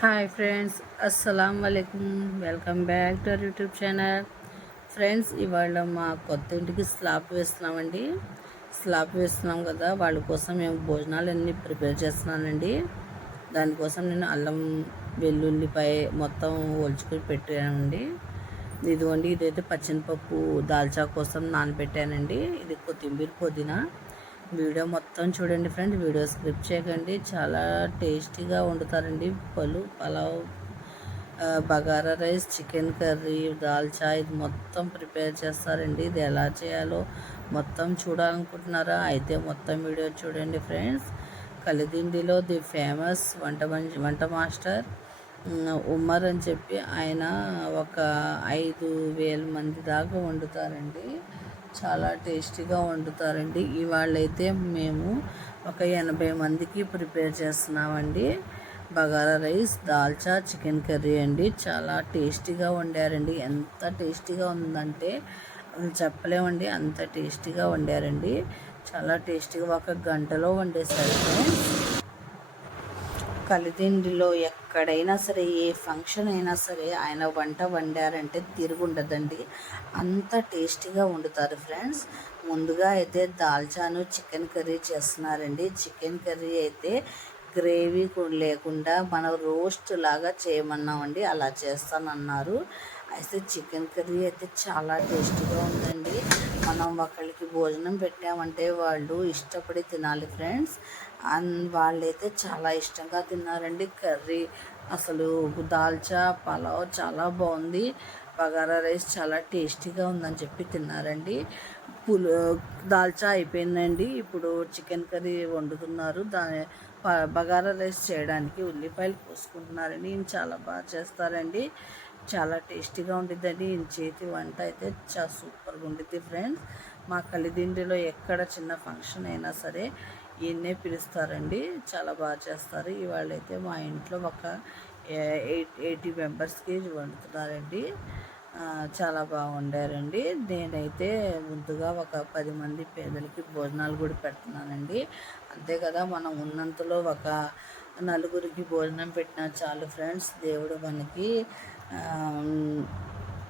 Hi friends, అస్సలం వాలేకుమ్. Welcome back to our YouTube channel. Friends, ఇవాళ మా కొత్త ఇంటికి స్లాబ్ వేస్తున్నామండి. స్లాబ్ వేస్తున్నాం కదా, వాళ్ళ కోసం మేము భోజనాలు అన్నీ ప్రిపేర్ చేస్తున్నానండి. దానికోసం నేను అల్లం వెల్లుల్లిపాయ మొత్తం ఒలుచుకొని పెట్టానండి. ఇదిగోండి, ఇదైతే పచ్చెనపప్పు దాల్చా కోసం నానబెట్టానండి. ఇది కొత్తిమీర, పుదీనా. వీడియో మొత్తం చూడండి ఫ్రెండ్స్, వీడియో స్క్రిప్ట్ చేయకండి. చాలా టేస్టీగా వండుతారండి. Pulao, bagara rice, chicken curry, dalcha, ఇది మొత్తం ప్రిపేర్ చేస్తారండి. ఇది ఎలా చేయాలో మొత్తం చూడాలనుకుంటున్నారా? అయితే మొత్తం వీడియో చూడండి ఫ్రెండ్స్. కలిదిండిలో ది ఫేమస్ వంట మాస్టర్ ఉమ్మర్ అని చెప్పి ఆయన ఒక 5,000 మంది దాకా వండుతారండి. చాలా టేస్టీగా వండుతారండి. ఇవాళైతే మేము ఒక 80 మందికి ప్రిపేర్ చేస్తున్నామండి. Bagara rice, dalcha, chicken curry అండి. చాలా టేస్టీగా వండారండి. ఎంత టేస్టీగా ఉందంటే చెప్పలేమండి, అంత టేస్టీగా వండారండి. చాలా టేస్టీగా ఒక గంటలో వండేశారు. కలిదిండిలో ఎక్కడైనా సరే, ఏ ఫంక్షన్ అయినా సరే ఆయన వంట వండారంటే తిరుగుండదండి. అంత టేస్టీగా వండుతారు ఫ్రెండ్స్. ముందుగా అయితే దాల్చాను చికెన్ కర్రీ చేస్తున్నారండి. చికెన్ కర్రీ అయితే గ్రేవీ లేకుండా మనం రోస్ట్ లాగా చేయమన్నామండి. అలా చేస్తానన్నారు. అయితే చికెన్ కర్రీ అయితే చాలా టేస్టీగా ఉందండి. మనం ఒకళ్ళకి భోజనం పెట్టామంటే వాళ్ళు ఇష్టపడి తినాలి ఫ్రెండ్స్. వాళ్ళైతే చాలా ఇష్టంగా తిన్నారండి. కర్రీ అసలు దాల్చా పలావ్ చాలా బాగుంది. బగారా రైస్ చాలా టేస్టీగా ఉందని చెప్పి తిన్నారండి. దాల్చా అయిపోయిందండి. ఇప్పుడు చికెన్ కర్రీ వండుతున్నారు. బగారా రైస్ చేయడానికి ఉల్లిపాయలు కోసుకుంటున్నారండి. ఈయన చాలా బాగా చేస్తారండి. చాలా టేస్టీగా ఉండిద్దండి. ఈయన చేతి వంట అయితే చాలా సూపర్గా ఉండిద్ది ఫ్రెండ్స్. మా కలిదిండిలో ఎక్కడ చిన్న ఫంక్షన్ అయినా సరే ఈయన్నే పిలుస్తారండి. చాలా బాగా చేస్తారు. ఇవాళైతే మా ఇంట్లో ఒక 80 మెంబర్స్కి వండుతున్నారండి. చాలా బాగా వండారండి. నేనైతే ముందుగా ఒక 10 మంది పేదలకి భోజనాలు కూడా పెడుతున్నానండి. అంతే కదా, మనం ఉన్నంతలో ఒక నలుగురికి భోజనం పెట్టినా చాలు ఫ్రెండ్స్. దేవుడు మనకి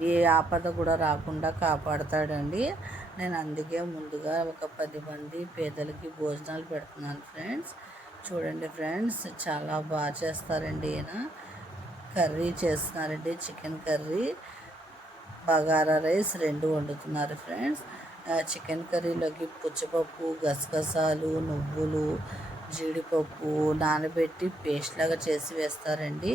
ఏ ఆపద కూడా రాకుండా కాపాడుతాడండి. నేను అందుకే ముందుగా ఒక 10 మంది పేదలకి భోజనాలు పెడుతున్నాను ఫ్రెండ్స్. చూడండి ఫ్రెండ్స్, చాలా బాగా చేస్తారండి. ఈయన కర్రీ చేస్తున్నారండి. చికెన్ కర్రీ, బగారా రైస్ 2 వండుతున్నారు ఫ్రెండ్స్. చికెన్ కర్రీలోకి పుచ్చపప్పు, గసగసాలు, నువ్వులు, జీడిపప్పు నానబెట్టి పేస్ట్ లాగా చేసి వేస్తారండి.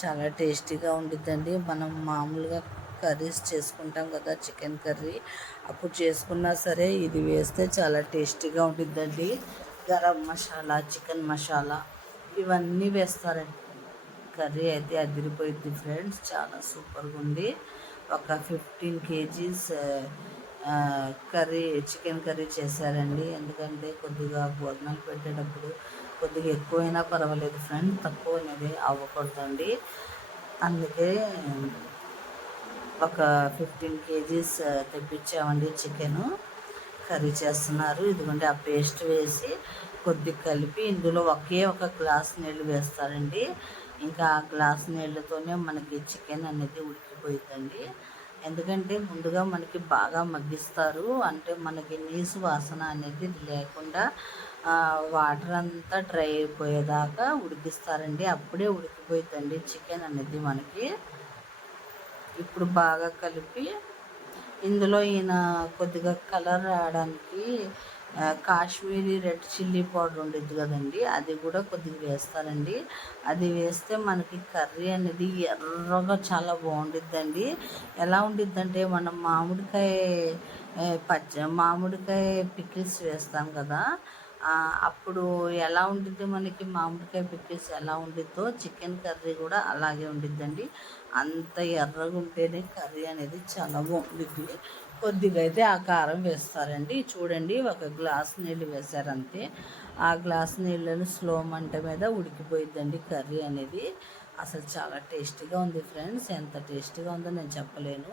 చాలా టేస్టీగా ఉండిద్దండి. మనం మామూలుగా కర్రీస్ చేసుకుంటాం కదా, చికెన్ కర్రీ అప్పుడు చేసుకున్నా సరే ఇది వేస్తే చాలా టేస్టీగా ఉండిద్దండి. గరం మసాలా, చికెన్ మసాలా ఇవన్నీ వేస్తారండి. కర్రీ అయితే అదిరిపోయింది ఫ్రెండ్స్. చాలా సూపర్గా ఉంది. ఒక 15 kgs చికెన్ కర్రీ చేశారండి. ఎందుకంటే కొద్దిగా భోజనాలు పెట్టేటప్పుడు కొద్దిగా ఎక్కువైనా పర్వాలేదు ఫ్రెండ్, తక్కువ అనేది అవ్వకూడదండి. అందుకే ఒక 15 kgs తెప్పించామండి. చికెను కర్రీ చేస్తున్నారు. ఇదిగోండి, ఆ పేస్ట్ వేసి కొద్దిగా కలిపి ఇందులో ఒక గ్లాస్ నీళ్ళు వేస్తారండి. ఇంకా ఆ గ్లాస్ నీళ్ళతోనే మనకి చికెన్ అనేది ఉడికిపోయిందండి. ఎందుకంటే ముందుగా మనకి బాగా మగ్గిస్తారు, అంటే మనకి నీసు వాసన అనేది లేకుండా వాటర్ అంతా డ్రై అయిపోయేదాకా ఉడికిస్తారండి. అప్పుడే ఉడికిపోయిందండి చికెన్ అనేది మనకి. ఇప్పుడు బాగా కలిపి ఇందులో ఈయన కొద్దిగా కలర్ రావడానికి కాశ్మీరీ రెడ్ చిల్లీ పౌడర్ ఉండిద్ది కదండి, అది కూడా కొద్దిగా వేస్తారండి. అది వేస్తే మనకి కర్రీ అనేది ఎర్రగా చాలా బాగుండిద్దండి. ఎలా ఉండిద్దంటే మనం మామిడికాయ పికిల్స్ వేస్తాం కదా, అప్పుడు ఎలా ఉండిద్ది మనకి మామిడికాయ పికిల్స్ ఎలా ఉండిద్దో చికెన్ కర్రీ కూడా అలాగే ఉండిద్దండి. అంత ఎర్రగా ఉంటేనే కర్రీ అనేది చాలా బాగుండిద్ది. కొద్దిగా అయితే ఆ కారం వేస్తారండి. చూడండి, ఒక గ్లాస్ నీళ్ళు వేశారంతే. ఆ గ్లాస్ నీళ్ళని స్లో మంట మీద ఉడికిపోయిద్దండి కర్రీ అనేది. అసలు చాలా టేస్టీగా ఉంది ఫ్రెండ్స్. ఎంత టేస్టీగా ఉందో నేను చెప్పలేను.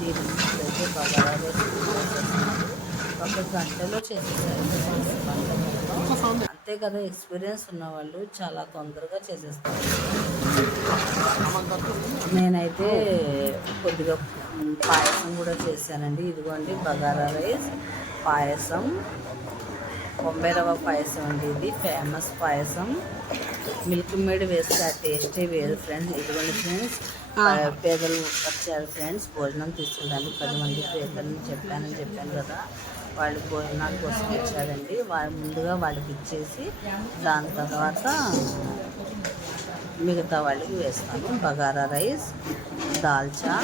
దీని అయితే బగారా రైస్ ఒక గంటలో చేసేసారు. అంతే చెప్తే కదా ఎక్స్పీరియన్స్ ఉన్నవాళ్ళు చాలా తొందరగా చేసేస్తారు. నేనైతే కొద్దిగా పాయసం కూడా చేశానండి. ఇదిగోండి బగారా రైస్, పాయసం, బొంబాయి రవ్వ పాయసం అండి. ఇది ఫేమస్ పాయసం. మిల్క్ మేడ్ వేస్తే ఆ టేస్టే వేరు ఫ్రెండ్స్. ఇదిగోండి ఫ్రెండ్స్, పేదలు వచ్చారు ఫ్రెండ్స్ భోజనం తీసుకుంటాను. 10 మంది పేదలని చెప్పాను కదా, వాళ్ళు భోజనాల కోసం వచ్చారండి. ముందుగా వాళ్ళకి ఇచ్చేసి దాని తర్వాత మిగతా వాళ్ళకి వేస్తాను. బగారా రైస్, దాల్చా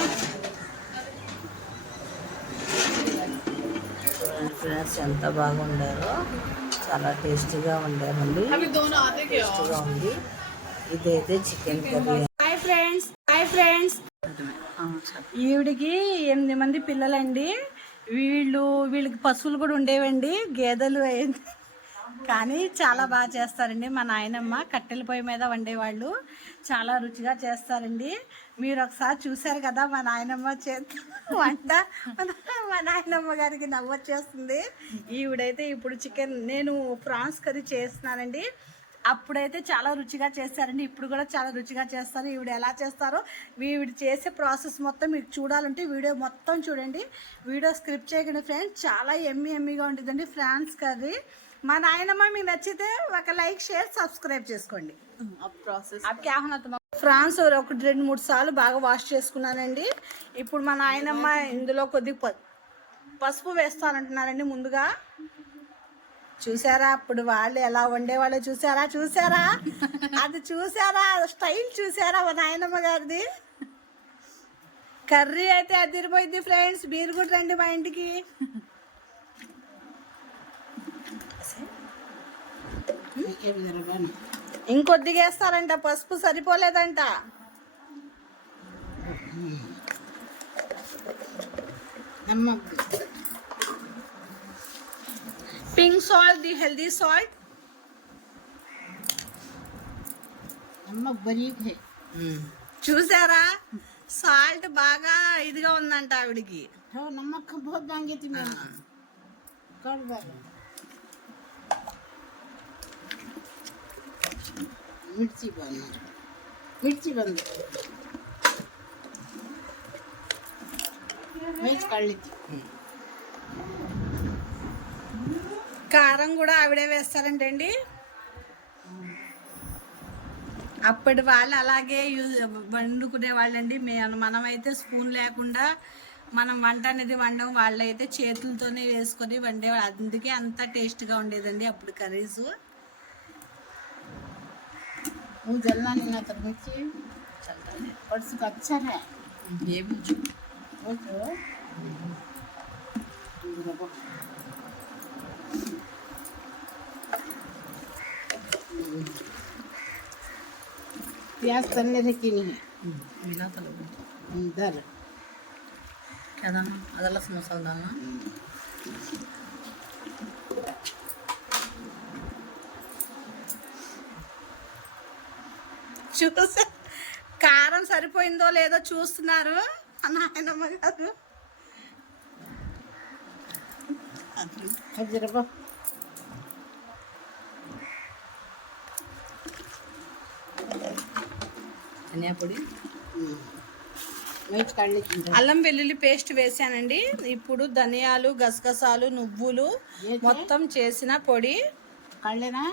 ఫ్రెండ్స్ ఎంత బాగుండారో, చాలా టేస్టీగా ఉండారండి. టేస్టీగా ఉంది. ఇదైతే చికెన్ కర్రీ. హాయ్ ఫ్రెండ్స్, ఈవిడికి 8 మంది పిల్లలండి. వీళ్ళకి పశువులు కూడా ఉండేవండి, గేదెలు అయింది. కానీ చాలా బాగా చేస్తారండి. మా నాయనమ్మ కట్టెల పొయ్యి మీద వండేవాళ్ళు, చాలా రుచిగా చేస్తారండి. మీరు ఒకసారి చూశారు కదా మా నాయనమ్మ చేతి వంట. మా నాయనమ్మ గారికి నవ్వొచ్చేస్తుంది. ఈవిడైతే ఇప్పుడు నేను ప్రాన్స్ కర్రీ చేస్తున్నానండి. అప్పుడైతే చాలా రుచిగా చేస్తారండి, ఇప్పుడు కూడా చాలా రుచిగా చేస్తారు. ఈవిడ ఎలా చేస్తారో, ఈవిడ చేసే ప్రాసెస్ మొత్తం మీకు చూడాలంటే వీడియో మొత్తం చూడండి. వీడియో స్క్రిప్ట్ చేయకండి ఫ్రెండ్స్, చాలా ఎమ్మీగా ఉంటుందండి ఫ్రాన్స్ కర్రీ. మా నాయనమ్మ మీకు నచ్చితే ఒక లైక్, షేర్, సబ్స్క్రైబ్ చేసుకోండి. ఫ్రాన్స్ 1-2-3 సార్లు బాగా వాష్ చేసుకున్నానండి. ఇప్పుడు మా నాయనమ్మ ఇందులో కొద్దిగా పసుపు వేస్తానంటున్నారండి. ముందుగా చూసారా, అప్పుడు వాళ్ళు ఎలా వండేవాళ్ళు చూసారా అది చూసారా, స్టైల్ చూసారా మా నాయనమ్మ గారిది. కర్రీ అయితే అదిరిపోయింది ఫ్రెండ్స్. మీరు కూడా రండి మా ఇంటికి. ఇంకొద్దిగా వేస్తారంట, పసుపు సరిపోలేదంట. Pink salt, the healthy salt. చూసారా, సాల్ట్ బాగా ఇదిగా ఉందంట ఆవిడికి. मिर्ची बंद काढ ली. కారం కూడా ఆవిడే వేస్తారంటండి. అప్పటి వాళ్ళు అలాగే వండుకునే వాళ్ళండి. మనమైతే స్పూన్ లేకుండా మనం వంట అనేది వండడం, వాళ్ళైతే చేతులతోనే వేసుకొని వండేవాళ్ళు. అందుకే అంత టేస్ట్గా ఉండేదండి అప్పుడు కర్రీస్. वो जलना नहीं ना तो मिर्ची चलता है और इसका अच्छा है ये भी वो तो प्याज तलने से की नहीं है मिला तो दर क्या डालना, अदरक लहसुन मसाला डालना. చూసా, కారం సరిపోయిందో లేదో చూస్తున్నారు నాయనమ్మ గారు. ధనియా పొడి, అల్లం వెల్లుల్లి పేస్ట్ వేసానండి. ఇప్పుడు ధనియాలు, గసగసాలు, నువ్వులు మొత్తం చేసిన పొడి. కళ్ళేనా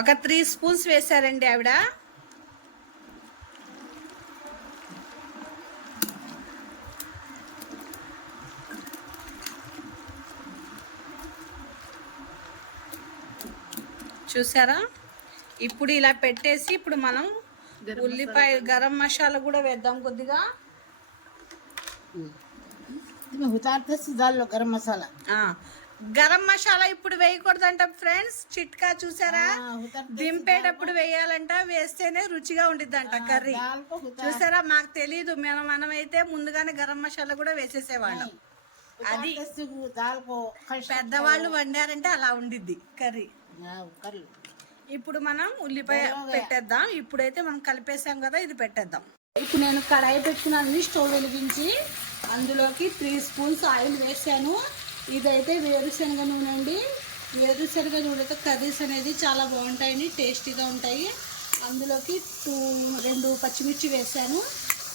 ఒక 3 స్పూన్స్ వేసారండి ఆవిడ. చూసారా, ఇప్పుడు ఇలా పెట్టేసి ఇప్పుడు మనం ఉల్లిపాయ, గరం మసాలా కూడా వేద్దాం కొద్దిగా. గరం మసాలా, గరం మసాలా ఇప్పుడు వేయకూడదంట ఫ్రెండ్స్, చిట్కా చూసారా. దింపేటప్పుడు వేయాలంట, వేస్తేనే రుచిగా ఉండిద్దంట కర్రీ. చూసారా, మాకు తెలీదు. మనమైతే ముందుగానే గరం మసాలా కూడా వేసేసేవాళ్ళం. అది పెద్దవాళ్ళు వండారంటే అలా ఉండిద్ది కర్రీ. ఇప్పుడు మనం ఉల్లిపాయ పెట్టేద్దాం. ఇప్పుడైతే మనం కలిపేసాం కదా, ఇది పెట్టేద్దాం. ఇప్పుడు నేను కడాయి పెట్టుకున్నాను, స్టవ్ వెలిగించి అందులోకి 3 స్పూన్స్ ఆయిల్ వేసాను. ఇదైతే వేరుశనగ నూనె అండి. వేరుశనగ నూనెతో కర్రీస్ అనేది చాలా బాగుంటాయండి, టేస్టీగా ఉంటాయి. అందులోకి 2 పచ్చిమిర్చి వేసాను.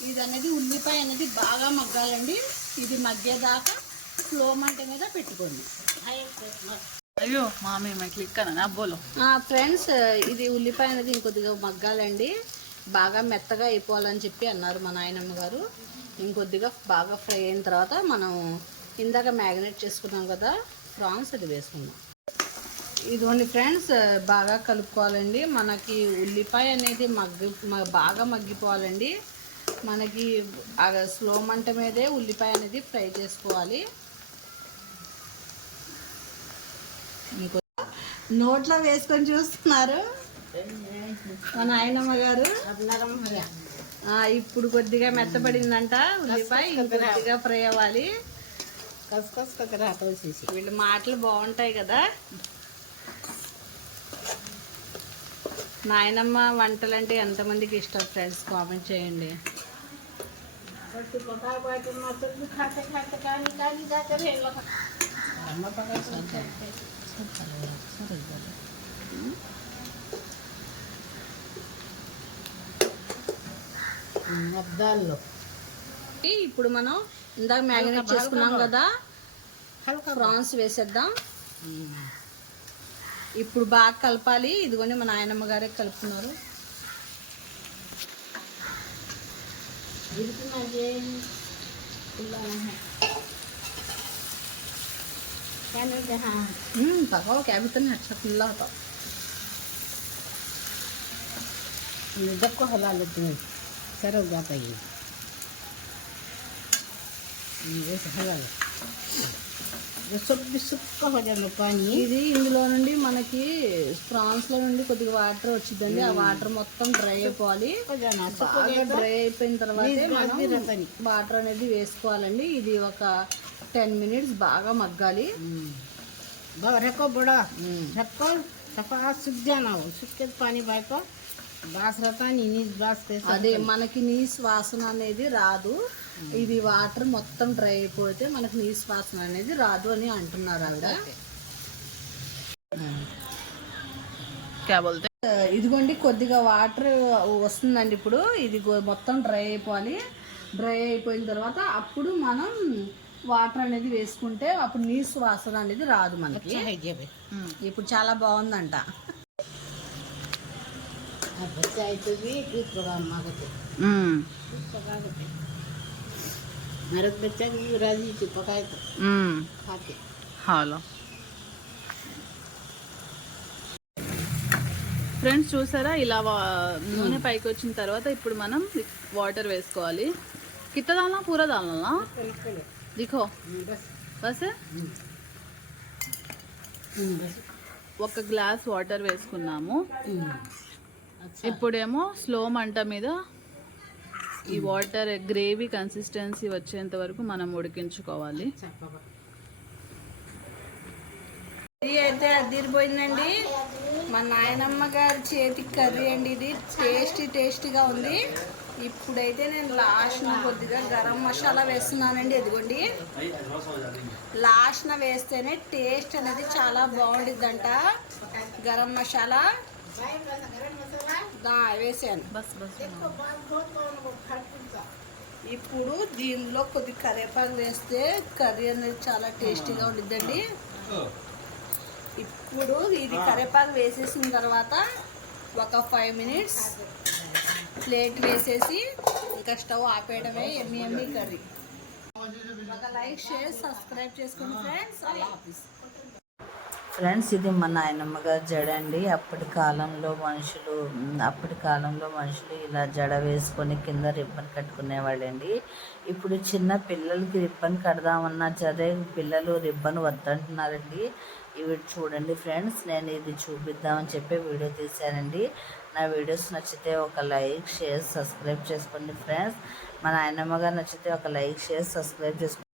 ఇది అనేది ఉల్లిపాయ అనేది బాగా మగ్గాలండి. ఇది మగ్గేదాకా స్లో మంట మీద పెట్టుకోండి. అయ్యో మామీ मैं क्लिक करना ना बोलो. ఫ్రెండ్స్, ఇది ఉల్లిపాయ అనేది ఇంకొద్దిగా మగ్గాలండి, బాగా మెత్తగా అయిపోవాలని చెప్పి అన్నారు మా నాయనమ్మ గారు. ఇంకొద్దిగా బాగా ఫ్రై అయిన తర్వాత మనం ఇందాక మ్యాగ్నేట్ చేసుకున్నాం కదా ప్రాన్స్, అది వేసుకుందాం. ఇదిగోండి ఫ్రెండ్స్, బాగా కలుపుకోవాలండి. మనకి ఉల్లిపాయ అనేది బాగా మగ్గిపోవాలండి. మనకి స్లో మంట మీదే ఉల్లిపాయ అనేది ఫ్రై చేసుకోవాలి. ఇంకో నోట్లో వేసుకొని చూస్తున్నారు మా నాయనమ్మ గారు. ఇప్పుడు కొద్దిగా మెత్తపడిందంట ఉల్లిపాయ, ఇంకొద్దిగా ఫ్రై అవ్వాలి. వీళ్ళ మాటలు బాగుంటాయి కదా. నాయనమ్మ వంటలు అంటే ఎంతమందికి ఇష్టం ఫ్రెండ్స్, కామెంట్ చేయండి. ఇప్పుడు మనం ఇందాక మ్యాగ్నేట్ చేసుకున్నాం కదా ప్రాన్స్ వేసేద్దాం. ఇప్పుడు బాగా కలపాలి. ఇదిగోండి మా నాయనమ్మ గారే కలుపుతున్నారు. पकाओ क्या भी तो नहीं, अच्छा खुला होता. जब को हिला लेते हैं सर हो जाता है ये हिला लो. ఇది ఇందులో నుండి మనకి ప్రాన్స్ లో నుండి కొద్దిగా వాటర్ వచ్చిందండి. ఆ వాటర్ మొత్తం డ్రై అయిపోవాలి. బాగా డ్రై అయిపోయిన తర్వాత మనం వాటర్ అనేది వేసుకోవాలండి. ఇది ఒక 10 మినిట్స్ బాగా మగ్గాలి. रखो बड़ा रखो सफा सूख जाना हो, सूख के पानी भाई को बास रहता नहीं, नीस बास कैसे అదే మనకి నీసు వాసన అనేది రాదు. ఇది వాటర్ మొత్తం డ్రై అయిపోతే మనకి నీసు వాసన అనేది రాదు అని అంటున్నారు ఆవిడ. ఇదిగోండి కొద్దిగా వాటర్ వస్తుందండి. ఇప్పుడు ఇది మొత్తం డ్రై అయిపోవాలి. డ్రై అయిపోయిన తర్వాత అప్పుడు మనం వాటర్ అనేది వేసుకుంటే అప్పుడు నీసు వాసన అనేది రాదు మనకి. ఇప్పుడు చాలా బాగుందంట. హలో ఫ్రెండ్స్, చూసారా ఇలా నూనె పైకి వచ్చిన తర్వాత ఇప్పుడు మనం వాటర్ వేసుకోవాలి. కిత్త దాల్నా పూరా దాల్నా దిఖో బస్. ఒక గ్లాస్ వాటర్ వేసుకున్నాము. ఇప్పుడేమో స్లో మంట మీద ఈ వాటర్ గ్రేవీ కన్సిస్టెన్సీ వచ్చేంత వరకు మనం ఉడికించుకోవాలి. ఇది అయితే అదిరిపోయిందండి. మా నాయనమ్మ గారి చేతి కర్రీ అండి ఇది. టేస్టీగా ఉంది. ఇప్పుడైతే నేను లాస్ట్న కొద్దిగా గరం మసాలా వేస్తున్నానండి. ఇదిగోండి, లాస్ట్న వేస్తేనే టేస్ట్ అనేది చాలా బాగుంటుందంట. గరం మసాలా వేసాను. ఇప్పుడు దీనిలో కొద్ది కరివేపాకు వేస్తే కర్రీ అనేది చాలా టేస్టీగా ఉంటుందండి. ఇప్పుడు ఇది కరివేపాకు వేసేసిన తర్వాత ఒక 5 మినిట్స్ ప్లేట్ వేసేసి ఇంకా స్టవ్ ఆపేయడమే. ఎమ్మి కర్రీ. ఒక లైక్ షేర్ సబ్స్క్రైబ్ చేసుకోండి ఫ్రెండ్స్. అల్లా హాఫీస్. ఫ్రెండ్స్, ఇది మా నాయనమ్మ గారి జడ అండి. అప్పటి కాలంలో మనుషులు ఇలా జడ వేసుకొని కింద రిబ్బన్ కట్టుకునేవాళ్ళండి. ఇప్పుడు చిన్న పిల్లలకి రిబ్బన్ కడదామన్నా సరే పిల్లలు రిబ్బన్ వద్దంటున్నారండి. ఇవి చూడండి ఫ్రెండ్స్, నేను ఇది చూపిద్దామని చెప్పి వీడియో తీశానండి. నా వీడియోస్ నచ్చితే ఒక లైక్ షేర్ సబ్స్క్రైబ్ చేసుకోండి ఫ్రెండ్స్. మా నాయనమ్మ గారు నచ్చితే ఒక లైక్ షేర్ సబ్స్క్రైబ్ చేసుకోండి.